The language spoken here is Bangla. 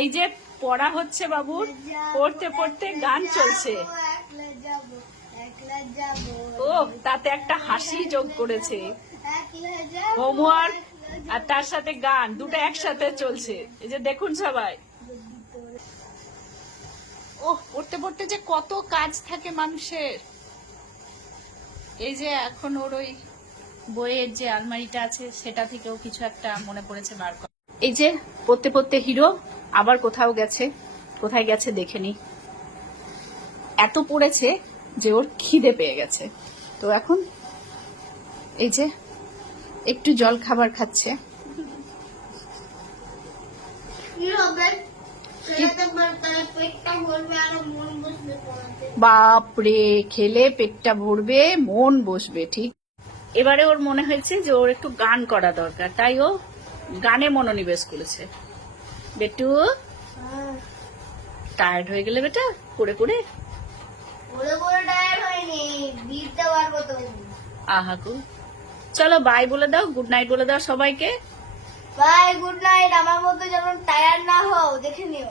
এই যে পড়া হচ্ছে বাবুর, পড়তে পড়তে গান চলছে। ও তাতে একটা হাসি যোগ করেছে, হোমওয়ার্ক আর তার সাথে গান দুটো একসাথে চলছে। এই যে দেখুন সবাই, ও পড়তে পড়তে যে কত কাজ থাকে মানুষের। এই যে এখন ওর ওই বইয়ের যে আলমারিটা আছে সেটা থেকেও কিছু একটা মনে পড়েছে বার করা। এই যে পড়তে পড়তে হিরো আবার কোথাও গেছে, কোথায় গেছে দেখেনি। এত পড়েছে যে ওর খিদে পেয়ে গেছে, তো এখন এই যে একটু জল খাবার খাচ্ছে। বাপরে, খেলে পেটটা ভরবে, মন বসবে ঠিক। এবারে ওর মনে হয়েছে যে ওর একটু গান করা দরকার, তাই ও গানে মনোনিবেশ করেছে। বেটু টায়ার্ড হয়ে গেলে বেটা করে করে? আহাকু, চলো বাই বলে দাও, গুড নাইট বলে দাও সবাইকে। Bye, good night. আমার মতো যেমন টায়ার্ড না হও দেখে নিও।